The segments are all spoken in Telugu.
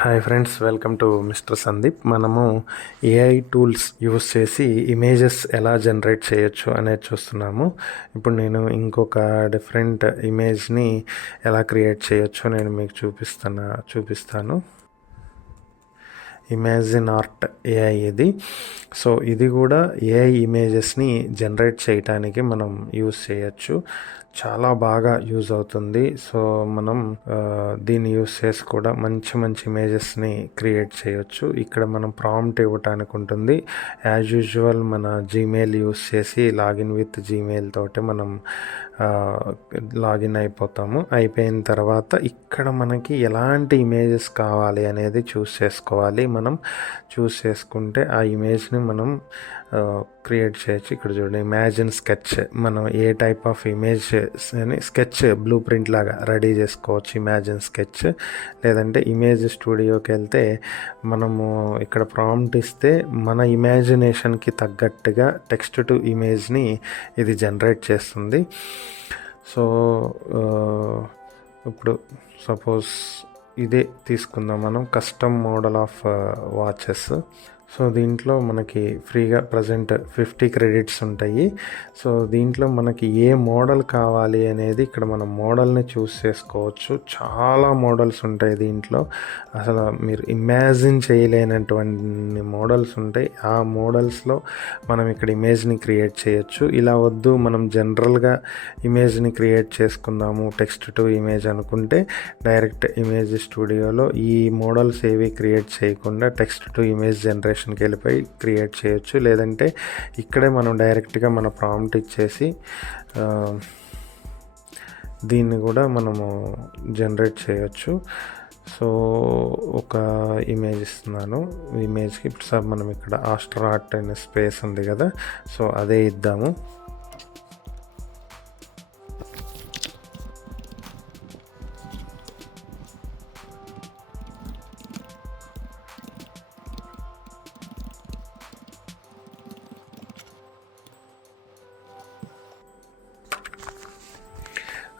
Hi friends, welcome to mister Sandeep. మనము ఏఐ టూల్స్ యూస్ చేసి ఇమేజెస్ ఎలా జనరేట్ చేయొచ్చు అనేది చూస్తున్నాము. ఇప్పుడు నేను ఇంకొక డిఫరెంట్ ఇమేజ్ని ఎలా క్రియేట్ చేయొచ్చో నేను మీకు చూపిస్తాను. ఇమాజిన్ ఆర్ట్ ఏఐ ఇది. సో ఇది కూడా ఏఐ ఇమేజెస్ని జనరేట్ చేయటానికి మనం యూస్ చేయొచ్చు. చాలా బాగా యూజ్ అవుతుంది. సో మనం దీన్ని యూస్ చేసి కూడా మంచి మంచి ఇమేజెస్ని క్రియేట్ చేయొచ్చు. ఇక్కడ మనం ప్రాంప్ట్ ఇవ్వటానికి ఉంటుంది. యాజ్ యూజువల్ మన జీమెయిల్ యూస్ చేసి లాగిన్ విత్ జీమెయిల్ తోటి మనం లాగిన్ అయిపోతాము. అయిపోయిన తర్వాత ఇక్కడ మనకి ఎలాంటి ఇమేజెస్ కావాలి అనేది చూస్ చేసుకోవాలి. మనం చూస్ చేసుకుంటే ఆ ఇమేజ్ని మనం క్రియేట్ చేయొచ్చు. ఇక్కడ చూడండి, ఇమాజిన్ స్కెచ్. మనం ఏ టైప్ ఆఫ్ ఇమేజ్ అని స్కెచ్ బ్లూ ప్రింట్ లాగా రెడీ చేసుకోవచ్చు. Imagine sketch. లేదంటే ఇమేజ్ స్టూడియోకి వెళ్తే మనము ఇక్కడ ప్రాంప్ట్ ఇస్తే మన ఇమాజినేషన్కి తగ్గట్టుగా టెక్స్ట్ టు ఇమేజ్ని ఇది జనరేట్ చేస్తుంది. సో ఇప్పుడు సపోజ్ ఇదే తీసుకుందాం మనం, custom model of watches. So దీంట్లో మనకి ఫ్రీగా ప్రజెంట్ 50 క్రెడిట్స్ ఉంటాయి. సో దీంట్లో మనకి ఏ మోడల్ కావాలి అనేది ఇక్కడ మనం మోడల్ని చూస్ చేసుకోవచ్చు. చాలా మోడల్స్ ఉంటాయి దీంట్లో. అసలు మీరు ఇమాజిన్ చేయలేనటువంటి మోడల్స్ ఉంటాయి. ఆ మోడల్స్లో మనం ఇక్కడ ఇమేజ్ని క్రియేట్ చేయొచ్చు. ఇలా వద్దు, మనం జనరల్గా ఇమేజ్ని క్రియేట్ చేసుకుందాము టెక్స్ట్ టు ఇమేజ్ అనుకుంటే డైరెక్ట్ ఇమేజ్ స్టూడియోలో ఈ మోడల్స్ ఏవి క్రియేట్ చేయకుండా టెక్స్ట్ టు ఇమేజ్ జనరేషన్కి వెళ్ళిపోయి క్రియేట్ చేయొచ్చు. లేదంటే ఇక్కడే మనం డైరెక్ట్గా మన ప్రాంప్ట్ ఇచ్చేసి దీన్ని కూడా మనము జనరేట్ చేయొచ్చు. సో ఒక ఇమేజ్ ఇస్తున్నాను. ఇమేజ్కి ఇప్పుడు మనం ఇక్కడ ఆస్ట్రాట్ అనే స్పేస్ ఉంది కదా, సో అదే ఇద్దాము.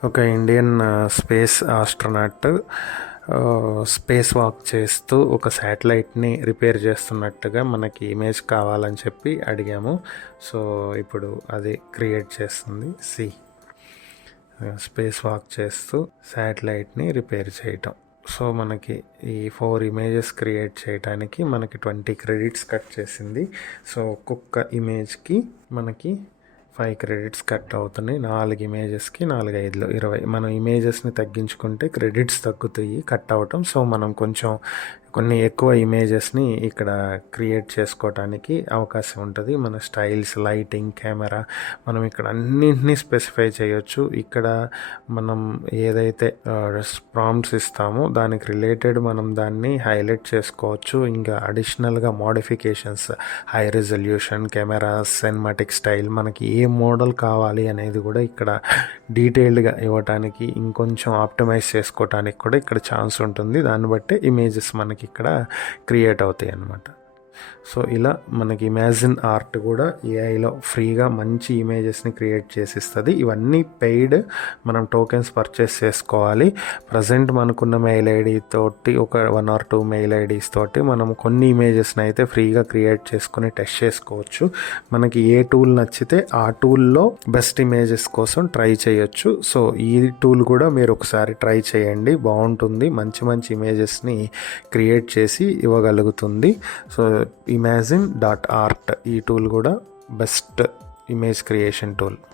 ఒక Indian space astronaut space walk చేస్తూ ఒక శాటిలైట్ని రిపేర్ చేస్తున్నట్టుగా మనకి ఇమేజ్ కావాలని చెప్పి అడిగాము. సో ఇప్పుడు అది క్రియేట్ చేస్తుంది. స్పేస్ వాక్ చేస్తూ శాటిలైట్ని రిపేర్ చేయటం. సో మనకి ఈ 4 ఇమేజెస్ క్రియేట్ చేయడానికి మనకి 20 క్రెడిట్స్ కట్ చేసింది. సో ఒక్కొక్క ఇమేజ్కి మనకి 5 క్రెడిట్స్ కట్ అవుతున్నాయి. 4 ఇమేజెస్కి 4, 5, 20. మనం ఇమేజెస్ని తగ్గించుకుంటే క్రెడిట్స్ తగ్గుతాయి కట్ అవటం. సో మనం కొన్ని ఎక్కువ ఇమేజెస్ని ఇక్కడ క్రియేట్ చేసుకోవటానికి అవకాశం ఉంటుంది. మన స్టైల్స్, లైటింగ్, కెమెరా మనం ఇక్కడ అన్నింటినీ స్పెసిఫై చేయొచ్చు. ఇక్కడ మనం ఏదైతే ప్రాంప్ట్స్ ఇస్తామో దానికి రిలేటెడ్ మనం దాన్ని హైలైట్ చేసుకోవచ్చు. ఇంకా అడిషనల్గా modifications, high resolution, camera, cinematic style, మనకి ఏ మోడల్ కావాలి అనేది కూడా ఇక్కడ డీటెయిల్డ్గా ఇవ్వటానికి, ఇంకొంచెం ఆప్టిమైజ్ చేసుకోవటానికి కూడా ఇక్కడ ఛాన్స్ ఉంటుంది. దాన్ని బట్టి ఇమేజెస్ మనకి ఇక్కడ క్రియేట్ అవుతాయి అన్నమాట. సో ఇలా మనకి ఇమాజిన్ ఆర్ట్ కూడా ఏఐలో ఫ్రీగా మంచి ఇమేజెస్ని క్రియేట్ చేసిస్తుంది. ఇవన్నీ పెయిడ్, మనం టోకెన్స్ పర్చేస్ చేసుకోవాలి. ప్రజెంట్ మనకున్న మెయిల్ ఐడి తోటి ఒక 1 or 2 మెయిల్ ఐడీస్ తోటి మనం కొన్ని ఇమేజెస్ని అయితే ఫ్రీగా క్రియేట్ చేసుకొని టెస్ట్ చేసుకోవచ్చు. మనకి ఏ టూల్ నచ్చితే ఆ టూల్లో బెస్ట్ ఇమేజెస్ కోసం ట్రై చేయొచ్చు. సో ఈ టూల్ కూడా మీరు ఒకసారి ట్రై చేయండి, బాగుంటుంది. మంచి మంచి ఇమేజెస్ని క్రియేట్ చేసి ఇవ్వగలుగుతుంది. సో imagen.art ఈ టూల్ కూడా బెస్ట్ ఇమేజ్ క్రియేషన్ టూల్.